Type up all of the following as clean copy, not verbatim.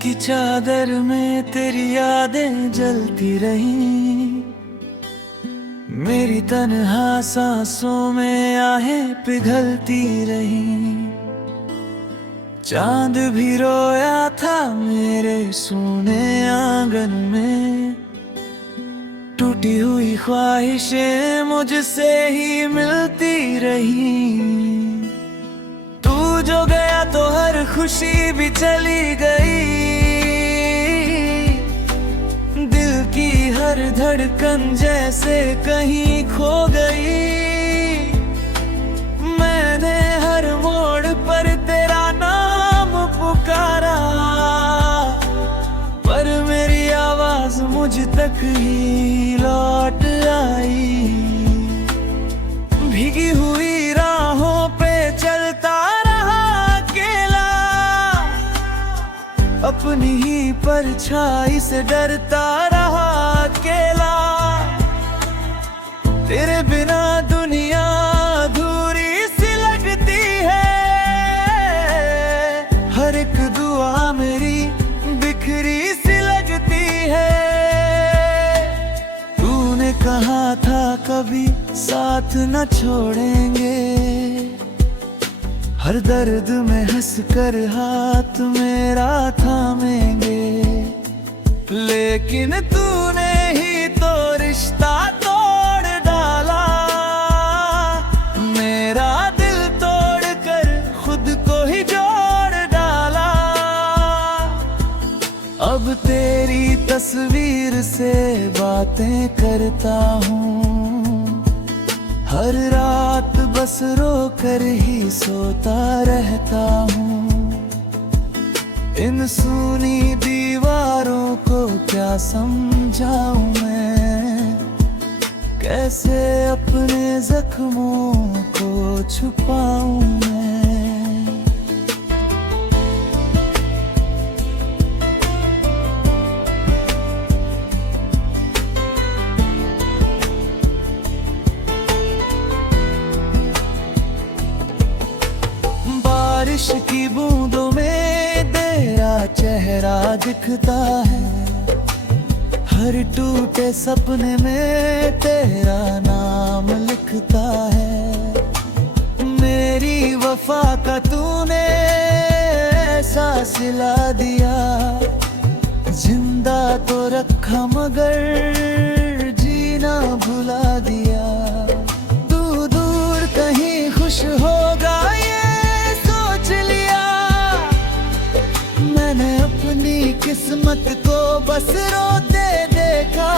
की चादर में तेरी यादें जलती रही, मेरी तन्हा सांसों में आहें पिघलती रही। चांद भी रोया था मेरे सोने आंगन में, टूटी हुई ख्वाहिशें मुझसे ही मिलती रही। तू जो गया तो हर खुशी भी चली गई, दिल की हर धड़कन जैसे कहीं खो गई। मैंने हर मोड़ पर तेरा नाम पुकारा, पर मेरी आवाज मुझ तक ही लौट आई। भीगी हुई राहों पे चलता रहा अकेला, अपनी ही परछाई से डरता रहा अकेला। तेरे बिना दुनिया अधूरी सी लगती है, हर एक दुआ मेरी बिखरी सी लगती है। तूने कहा था कभी साथ न छोड़ेंगे, हर दर्द में हंसकर हाथ मेरा थामेंगे। लेकिन तूने ही तो रिश्ता तोड़ डाला, मेरा दिल तोड़ कर खुद को ही जोड़ डाला। अब तेरी तस्वीर से बातें करता हूँ, हर रात बस रो कर ही सोता रहता हूँ। इन सूनी दीवारों को क्या समझाऊं मैं, कैसे अपने जख्मों को छुपाऊं मैं। बारिश की बूंदों में तेरा चेहरा दिखता है, हर टूटे सपने में तेरा नाम लिखता है। मेरी वफा का तूने ऐसा सिला दिया, जिंदा तो रखा मगर जीना भुला दिया। तू दूर कहीं खुश होगा अपनी किस्मत को बस रोते देखा।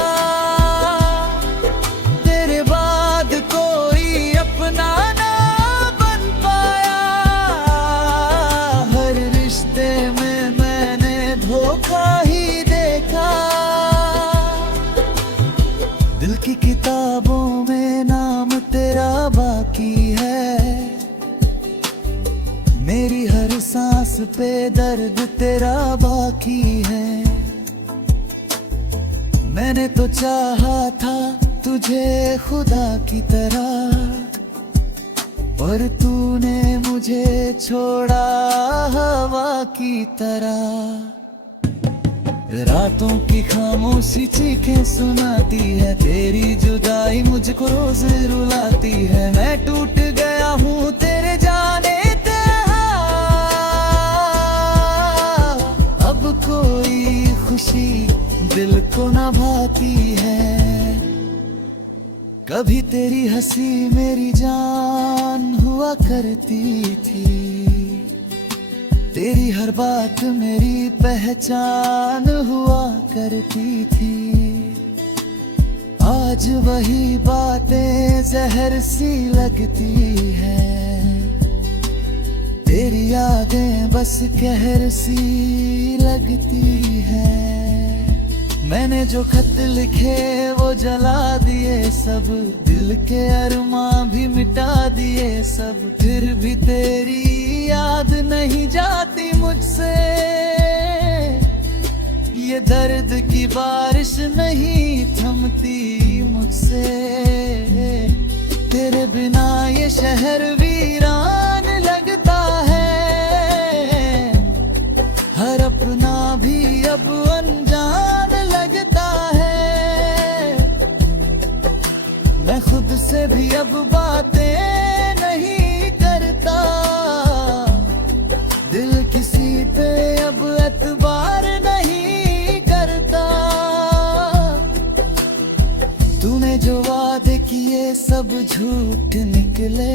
तेरे बाद कोई अपना ना बन पाया, हर रिश्ते में मैंने धोखा ही देखा। दिल की किताबों में नाम तेरा बाकी है, मेरी हर सांस पे दर्द तेरा बाकी है। मैंने तो चाहा था तुझे खुदा की तरह, पर तूने मुझे छोड़ा हवा की तरह। रातों की खामोशी चीखें सुनाती है, तेरी जुदाई मुझको रोज रुलाती है। मैं टूट गया हूँ तेरे जाने, कोई खुशी दिल को ना भाती है। कभी तेरी हंसी मेरी जान हुआ करती थी, तेरी हर बात मेरी पहचान हुआ करती थी। आज वही बातें जहर सी लगती है, तेरी यादें बस कहर सी लगती है। मैंने जो खत लिखे वो जला दिए सब, दिल के अरमां भी मिटा दिए सब। फिर भी तेरी याद नहीं जाती मुझसे, ये दर्द की बारिश नहीं थमती मुझसे। तेरे बिना ये शहर वीरान लगता है, हर अपना भी सब झूठ निकले,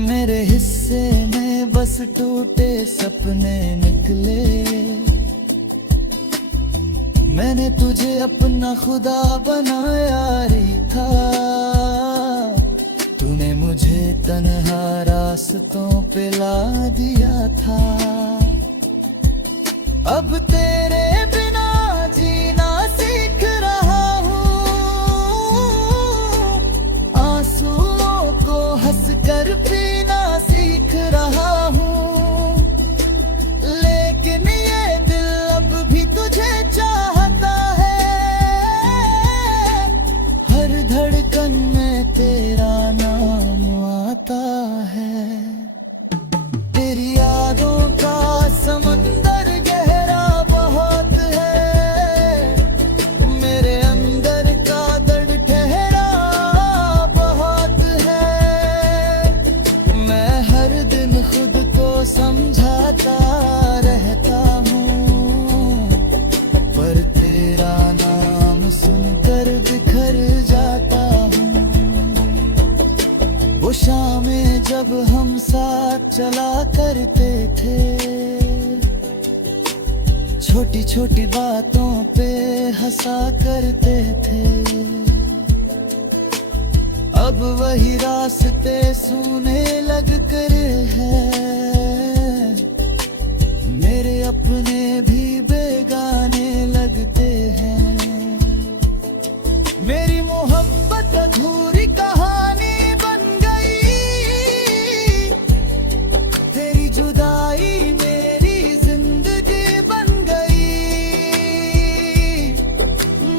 मेरे हिस्से में बस टूटे सपने निकले। मैंने तुझे अपना खुदा बनाया ही था, तूने मुझे तन्हा रास्तों पे ला दिया था। अब तेरे बिना जीना सीख रहा हूँ, आंसुओं को हंसकर पीना सीख रहा हूँ। लेकिन ये दिल अब भी तुझे चाहता है, हर धड़कन में तेरा नाम आता है। तेरी यादों का समंदर गहरा बहुत है, मेरे अंदर का दर्द ठहरा बहुत है। मैं हर दिन खुद को समझाता रहता हूँ, पर तेरा नाम सुनकर बिखर जाता हूँ। वो शामें जब हम साथ चला करते थे, छोटी छोटी बातों पे हंसा करते थे। अब वही रास्ते सूने लग कर है, मेरे अपने भी बेगाने लगते हैं। मेरी मोहब्बत अधूरी कहानी बन गई, तेरी जुदाई मेरी जिंदगी बन गई।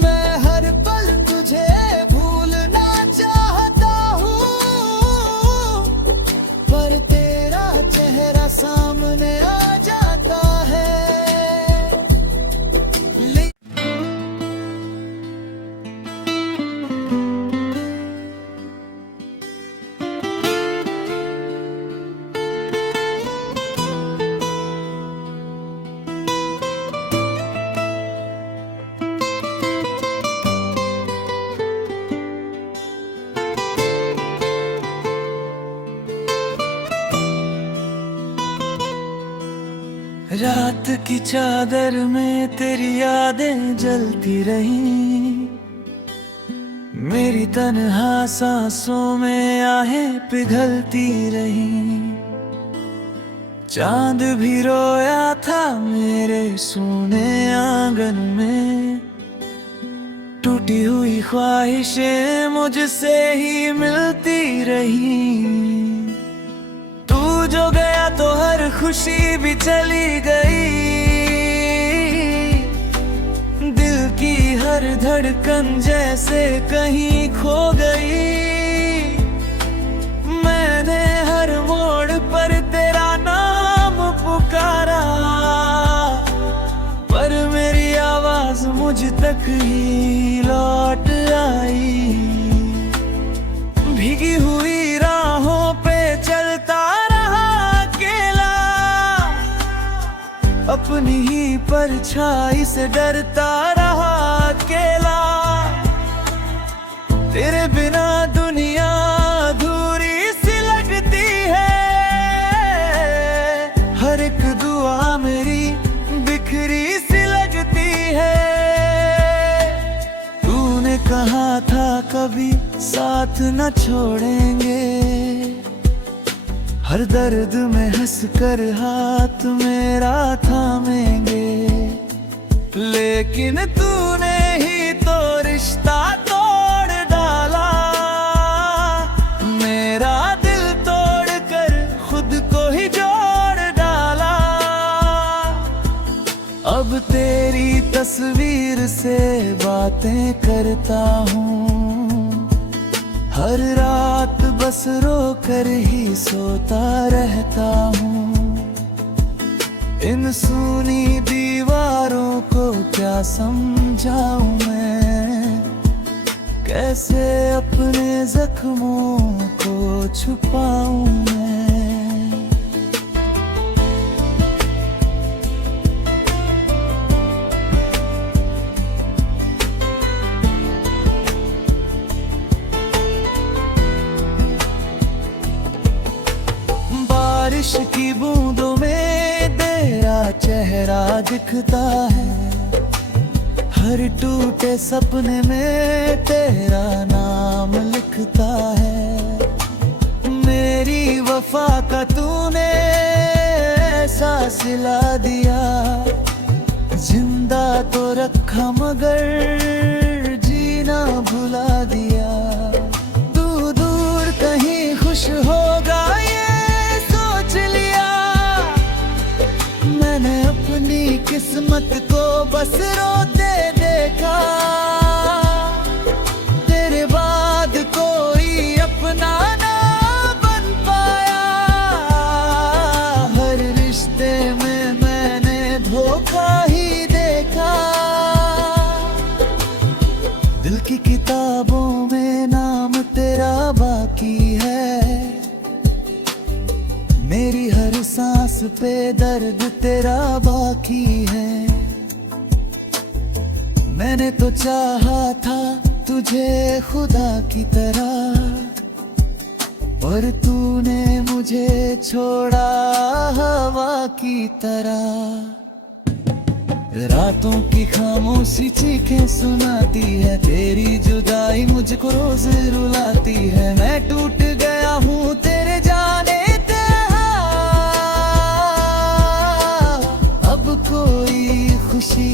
मैं हर पल तुझे भूलना चाहता हूँ, पर तेरा चेहरा सामने आ जाता है। रात की चादर में तेरी यादें जलती रही, मेरी तन्हा सांसों में आहें पिघलती रही। चांद भी रोया था मेरे सूने आंगन में, टूटी हुई ख्वाहिशें मुझसे ही मिलती रही। तू जो गया तो हर खुशी भी चली गई, दिल की हर धड़कन जैसे कहीं खो गई। मैंने हर मोड़ पर तेरा नाम पुकारा, पर मेरी आवाज मुझ तक ही लौट आई। भीगी हुई राहों पे चलता अपनी ही परछाई से डरता रहा अकेला। तेरे बिना दुनिया अधूरी सी लगती है, हर एक दुआ मेरी बिखरी सी लगती है। तूने कहा था कभी साथ न छोड़ेंगे, हर दर्द में हंसकर हाथ मेरा थामेंगे। लेकिन तूने ही तो रिश्ता तोड़ डाला, मेरा दिल तोड़ कर खुद को ही जोड़ डाला। अब तेरी तस्वीर से बातें करता हूँ, हर रात बस रो कर ही सोता रहता हूँ। इन सूनी दीवारों को क्या समझाऊं मैं, कैसे अपने जख्मों को छुपाऊं मैं। दिखता है, हर टूटे सपने में तेरा नाम लिखता है। मेरी वफा का तूने ऐसा सिला दिया, जिंदा तो रखा मगर जीना भुला दिया। तू दूर कहीं खुश होगा ये सोच लिया, मैंने अपनी किस्मत को बस रोते देखा। तेरे बाद कोई अपना ना बन पाया, हर रिश्ते में मैंने धोखा ही देखा। दिल की किताबों में नाम तेरा बाकी है, मेरी हर सांस पे दर्द तेरा बाकी है। मैंने तो चाहा था तुझे खुदा की तरह, पर तूने मुझे छोड़ा हवा की तरह। रातों की खामोशी चीखें सुनाती है, तेरी जुदाई मुझको रोज रुलाती है। मैं टूट गया हूँ तेरे जाने ते, अब कोई खुशी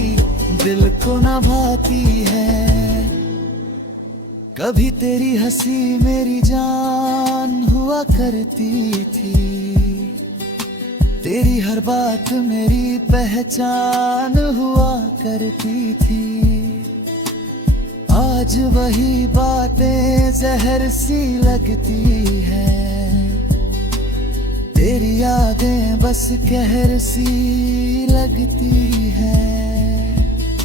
दिल को ना भाती है। कभी तेरी हंसी मेरी जान हुआ करती थी, तेरी हर बात मेरी पहचान हुआ करती थी। आज वही बातें जहर सी लगती है, तेरी यादें बस कहर सी लगती है।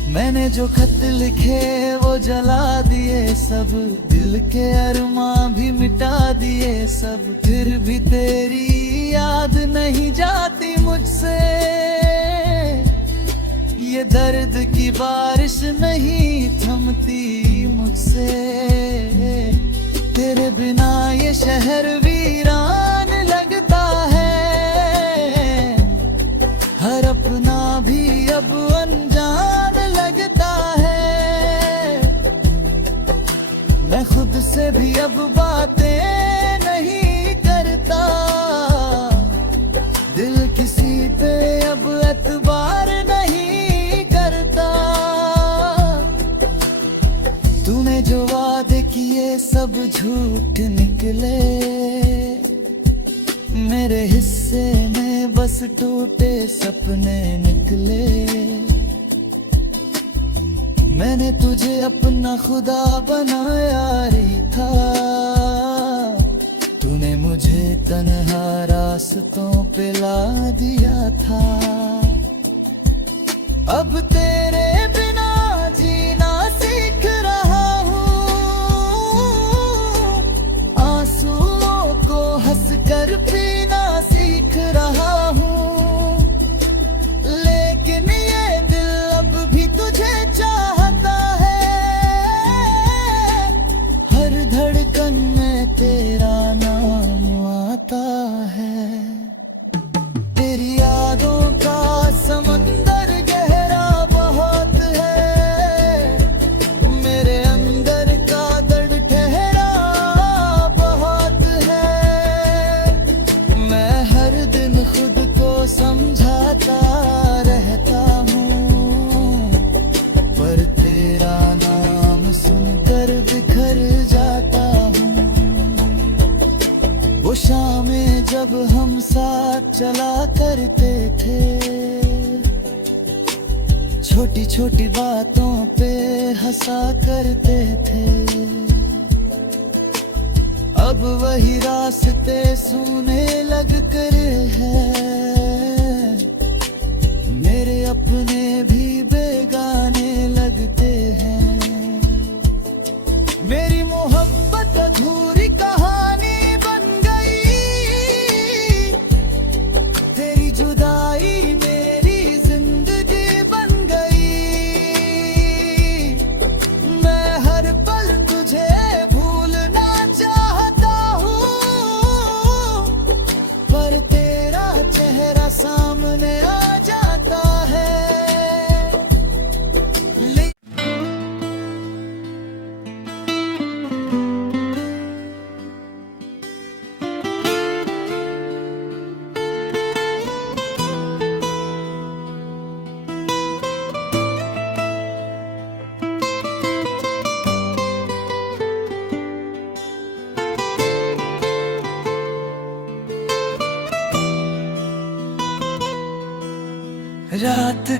मैंने जो खत लिखे वो जला दिए सब, दिल के अरमां भी मिटा दिए सब। फिर भी तेरी याद नहीं जाती मुझसे, ये दर्द की बारिश नहीं थमती मुझसे। तेरे बिना ये शहर वीरान लगता है, हर अपना भी अब अनजान लगता है। मैं खुद से भी अब बातें नहीं करता, दिल किसी पे अब एतबार नहीं करता। तूने जो वादे किए सब झूठ निकले, मेरे हिस्से में बस टूटे सपने निकले। मैंने तुझे अपना खुदा बनाया री था, तूने मुझे तन्हा रास्तों पे ला दिया था। अब तेरे बिना जीना सीख रहा हूँ, आंसुओं को हंसकर पीना सीख रहा हूँ। लेकिन ये दिल अब भी तुझे चाहता है, हर धड़कन में तेरा नाम आता है। तेरी यादों का समंदर गहरा बहुत है, मेरे अंदर का दर्द ठहरा बहुत है। मैं हर दिन खुद को समझाता रहता हूँ, पर तेरा नाम सुनकर बिखर जाता हूँ। वो शामें जब हम साथ चला करते थे, छोटी छोटी बातों पे हंसा करते थे। अब वही रास्ते सूने लग कर है, मेरे अपने भी बेगाने लगते हैं। मेरी मोहब्बत अधूरी कहानी बन गई, तेरी जुदाई मेरी जिंदगी बन गई। मैं हर पल तुझे भूलना चाहता हूँ, पर तेरा चेहरा सामने आ जाता है।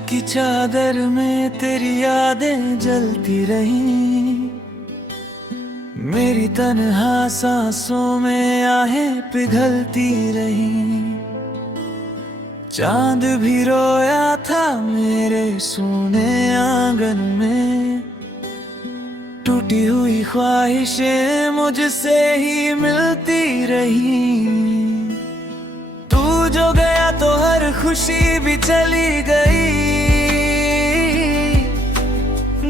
की चादर में तेरी यादें जलती रही, मेरी तन्हा सांसों में आहें पिघलती रही। चांद भी रोया था मेरे सोने आंगन में, टूटी हुई ख्वाहिशें मुझसे ही मिलती रही। तू जो गया तो हर खुशी भी चली गई,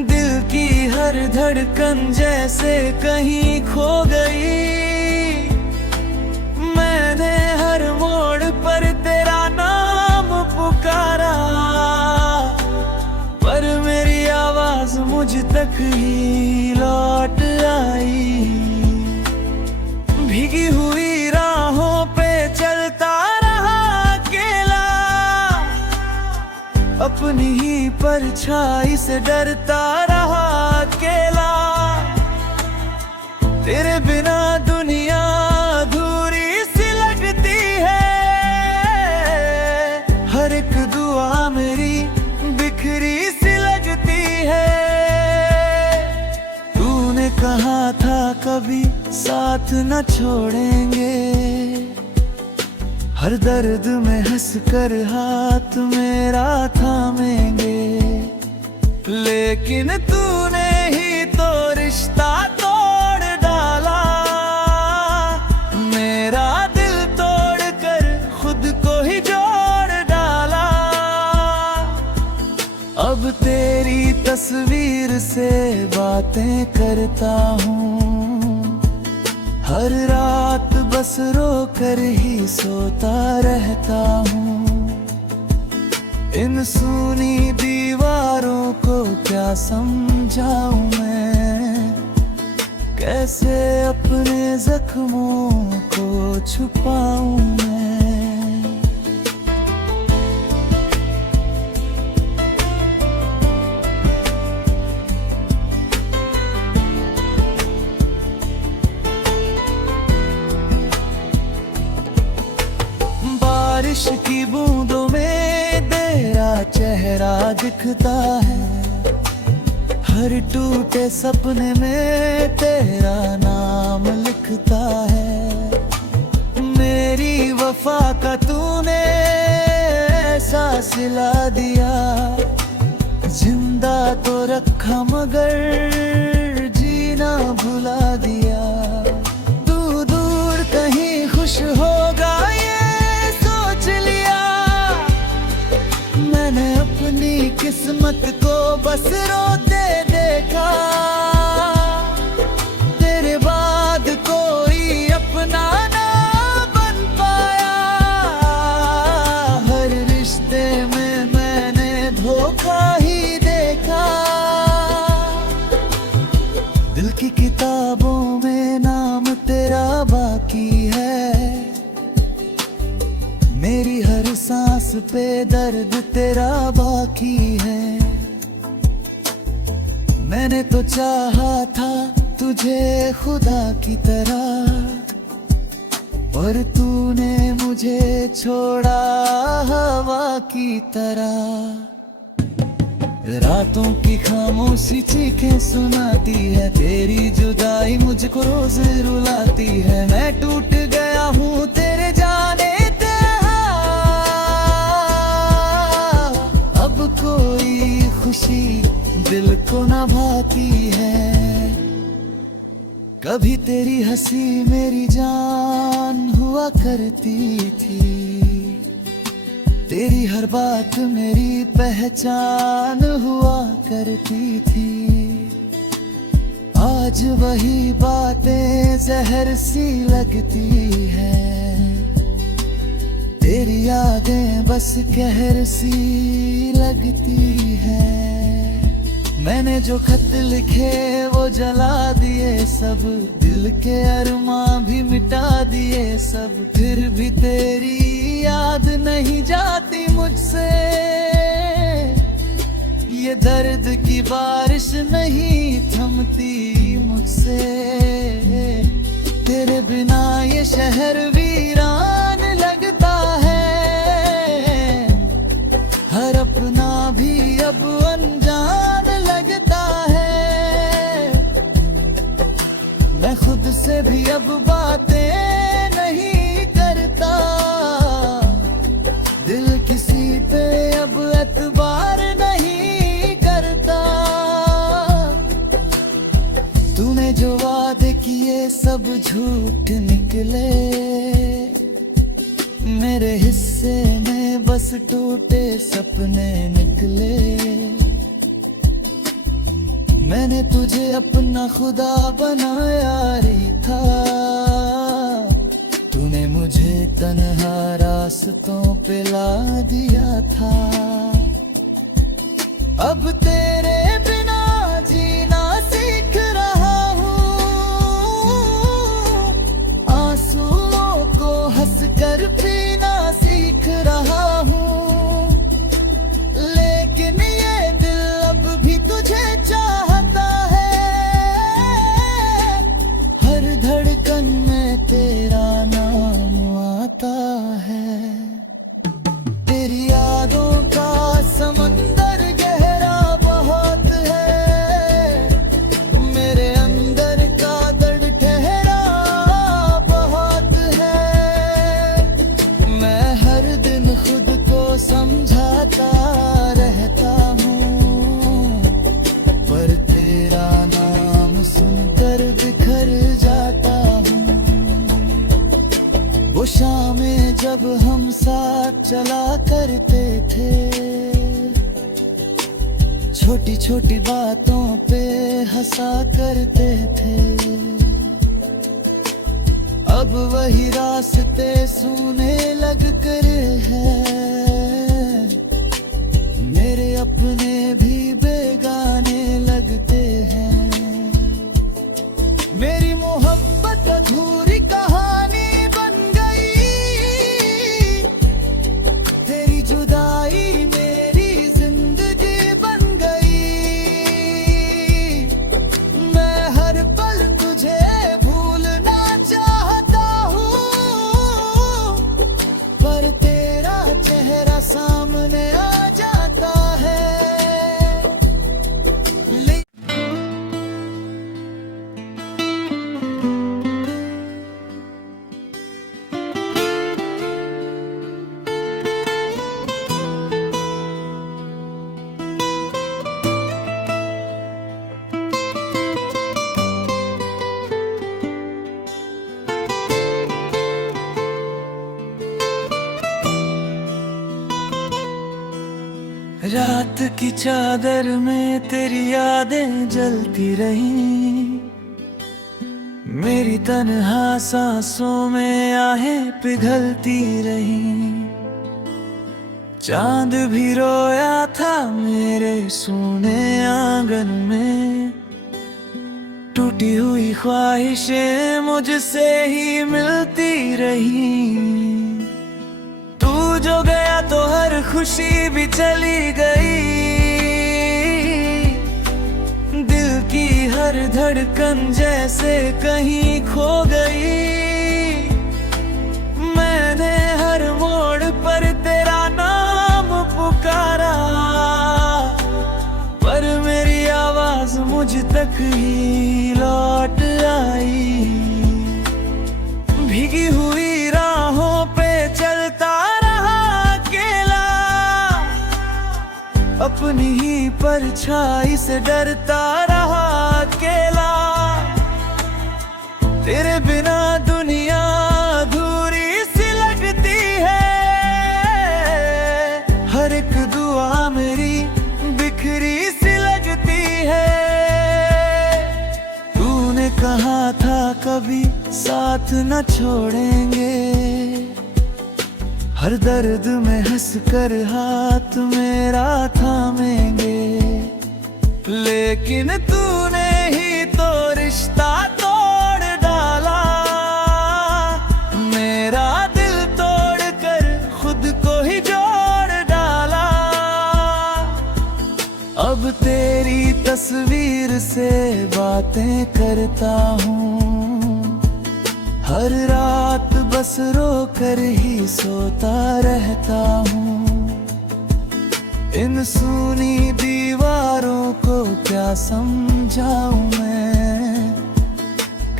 दिल की हर धड़कन जैसे कहीं खो गई। मैंने हर मोड़ पर तेरा नाम पुकारा, पर मेरी आवाज मुझ तक ही लौट आई। भीगी हुई राहों पे चलता रहा अकेला, अपनी ही परछाई से डरता रहा अकेला। तेरे बिना दुनिया अधूरी सी लगती है, हर एक दुआ मेरी बिखरी सी लगती है। तूने कहा था कभी साथ न छोड़ेंगे, हर दर्द में हंस कर हाथ मेरा थामेंगे। लेकिन तूने ही तो रिश्ता तोड़ डाला, मेरा दिल तोड़ कर खुद को ही जोड़ डाला। अब तेरी तस्वीर से बातें करता हूँ, हर रात बस रो कर ही सोता रहता हूँ। इन सूनी दीवारों को क्या समझाऊं मैं, कैसे अपने जख्मों को छुपाऊं मैं। बारिश की बूंदों में तेरा चेहरा दिखता है, हर टूटे सपने में तेरा नाम लिखता है। मेरी वफा का तूने ऐसा सिला दिया, जिंदा तो रखा मगर जीना भुला दिया। तू दूर कहीं खुश होगा अपनी किस्मत को बस रोते देखा, तेरे बाद कोई अपना ना बन पाया। हर रिश्ते में मैंने धोखा ही देखा, दिल की किताबों में नाम तेरा बाकी है। मेरी हर सांस पे दर्द तेरा बाकी है। मैंने तो चाहा था तुझे खुदा की तरह, पर तूने मुझे छोड़ा हवा की तरह। रातों की खामोशी चीखें सुनाती है, तेरी जुदाई मुझको रोज रुलाती है। मैं टूट गया हूँ तेरे जाने, कोई खुशी दिल को ना भाती है। कभी तेरी हंसी मेरी जान हुआ करती थी, तेरी हर बात मेरी पहचान हुआ करती थी। आज वही बातें जहर सी लगती है, तेरी यादें बस कहर सी लगती है। मैंने जो खत लिखे वो जला दिए सब, दिल के अरमां भी मिटा दिए सब। फिर भी तेरी याद नहीं जाती मुझसे, ये दर्द की बारिश नहीं थमती मुझसे। तेरे बिना ये शहर वीरान लगता है, हर अपना भी अब बातें नहीं करता, दिल किसी पे अब एतबार नहीं करता। तूने जो वादे किए सब झूठ निकले, मेरे हिस्से में बस टूटे सपने निकले। मैंने तुझे अपना खुदा बनाया ही था, तूने मुझे तन्हा रास्तों पे ला दिया था। अब तेरे बिना जीना सीख रहा हूँ, आंसुओं को हंसकर पीना सीख रहा हूँ। लेकिन ये दिल अब भी तुझे चाहता है, हर धड़कन में तेरा नाम आता है। तेरी यादों का समंदर गहरा बहुत है, मेरे अंदर का दर्द ठहरा बहुत है। मैं हर दिन खुद को समझाता रहता हूँ, पर तेरा नाम सुनकर बिखर जाता हूँ। वो शामें जब हम साथ चला करते थे, छोटी छोटी बातों पे हंसा करते थे। अब वही रास्ते सूने लग कर है, मेरे अपने भी बेगाने लगते हैं। मेरी मोहब्बत अधूरी कहानी बन गई, तेरी जुदाई मेरी जिंदगी बन गई। मैं हर पल तुझे भूलना चाहता हूँ, पर तेरा चेहरा सामने आ जाता है। रात की चादर में तेरी यादें जलती रही, मेरी तन्हा सांसों में आहें पिघलती रही। चांद भी रोया था मेरे सोने आंगन में, टूटी हुई ख्वाहिशें मुझसे ही मिलती रही। तू जो गया तो हर खुशी भी चली गई, दिल की हर धड़कन जैसे कहीं खो गई। मैंने हर मोड़ पर तेरा नाम पुकारा, पर मेरी आवाज मुझ तक ही लौट आई। भीगी हुई राहों पे चलता अपनी ही परछाई से डरता रहा अकेला। तेरे बिना दुनिया अधूरी सी लगती है, हर एक दुआ मेरी बिखरी सी लगती है। तूने कहा था कभी साथ न छोड़ेंगे, हर दर्द में हंसकर हाथ मेरा थामेंगे। लेकिन तूने ही तो रिश्ता तोड़ डाला, मेरा दिल तोड़ कर खुद को ही जोड़ डाला। अब तेरी तस्वीर से बातें करता हूँ, हर रात बस रो कर ही सोता रहता हूँ। इन सूनी दीवारों को क्या समझाऊं मैं,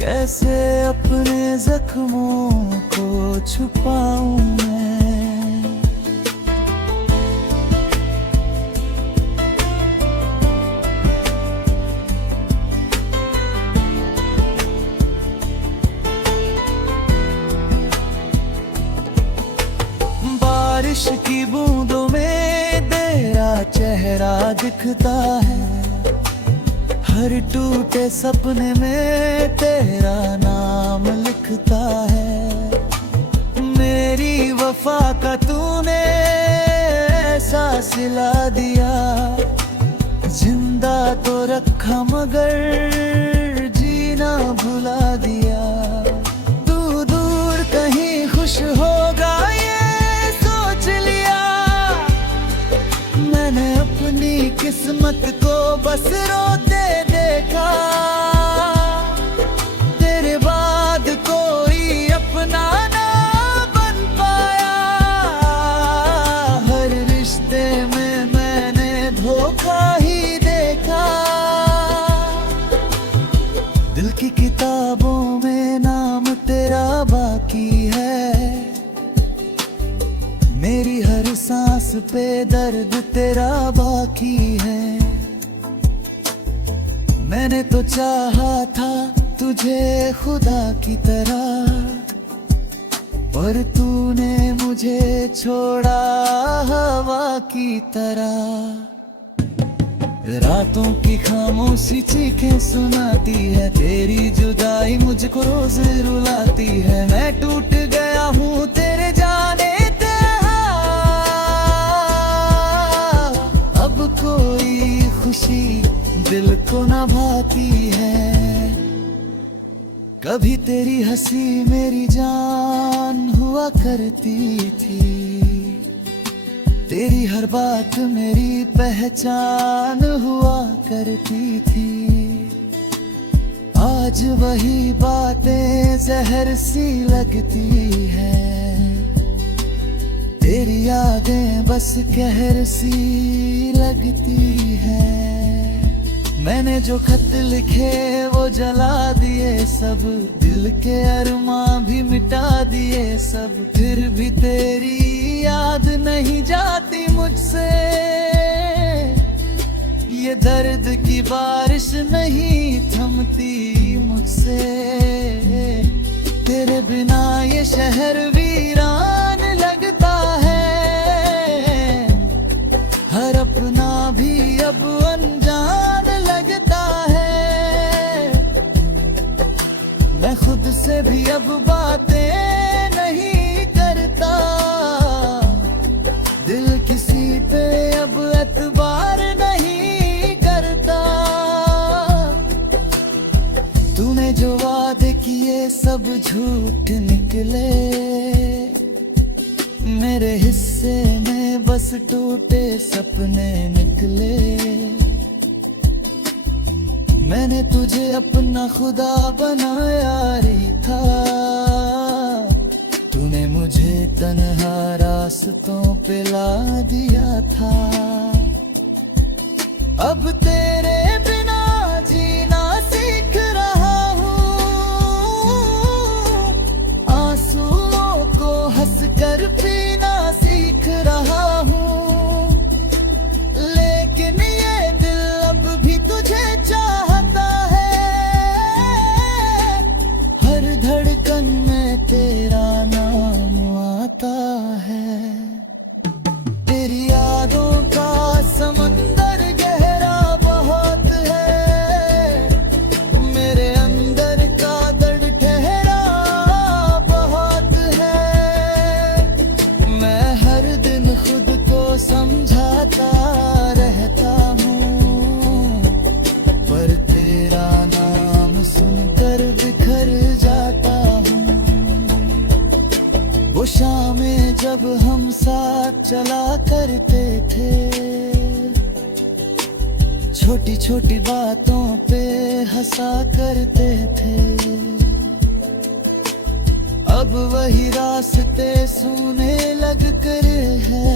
कैसे अपने जख्मों को छुपाऊं मैं। बारिश की बूंदों में तेरा चेहरा दिखता है, हर टूटे सपने में तेरा नाम लिखता है। मेरी वफा का तूने ऐसा सिला दिया, जिंदा तो रखा मगर जीना भुला दिया। तू दूर कहीं खुश होगा ये सोच लिया, मैंने अपनी किस्मत को बस रोते देखा। तेरे बाद कोई अपना ना बन पाया, हर रिश्ते में मैंने धोखा ही देखा। दिल की किताबों में नाम तेरा बाकी है, मेरी हर सांस पे दर्द तेरा बाकी है। मैंने तो चाहा था तुझे खुदा की तरह, पर तूने मुझे छोड़ा हवा की तरह। रातों की खामोशी चीखें सुनाती है, तेरी जुदाई मुझको रोज रुलाती है। मैं टूट गया हूँ तेरे जाने तेरा, अब कोई खुशी दिल को ना भाती है। कभी तेरी हंसी मेरी जान हुआ करती थी, तेरी हर बात मेरी पहचान हुआ करती थी। आज वही बातें जहर सी लगती है, तेरी यादें बस कहर सी लगती है। मैंने जो खत लिखे वो जला दिए सब, दिल के अरमां भी मिटा दिए सब। फिर भी तेरी याद नहीं जाती मुझसे, ये दर्द की बारिश नहीं थमती मुझसे। तेरे बिना ये शहर वीरान लगता है, हर अपना भी अब अनजान लगता है। मैं खुद से भी अब बातें नहीं करता, दिल किसी पे अब एतबार नहीं करता। तूने जो वादे किए सब झूठ निकले, मेरे हिस्से में बस टूटे सपने निकले। मैंने तुझे अपना खुदा बनाया ही था, तूने मुझे तन्हा रास्तों पे ला दिया था। अब तेरे बिना जीना सीख रहा हूँ, आंसुओं को हंस कर पीना सीख रहा हूँ। लेकिन ये दिल अब भी तुझे चाहता है, हर धड़कन में तेरा नाम आता है। तेरी यादों का समंदर गहरा बहुत है, मेरे अंदर का दर्द ठहरा बहुत है। मैं हर दिन खुद को समझाता रहता हूँ, पर तेरा नाम सुनकर बिखर जाता हूँ। वो शामें जब हम साथ चला करते थे, छोटी छोटी बातों पे हंसा करते थे। अब वही रास्ते सूने लग कर है,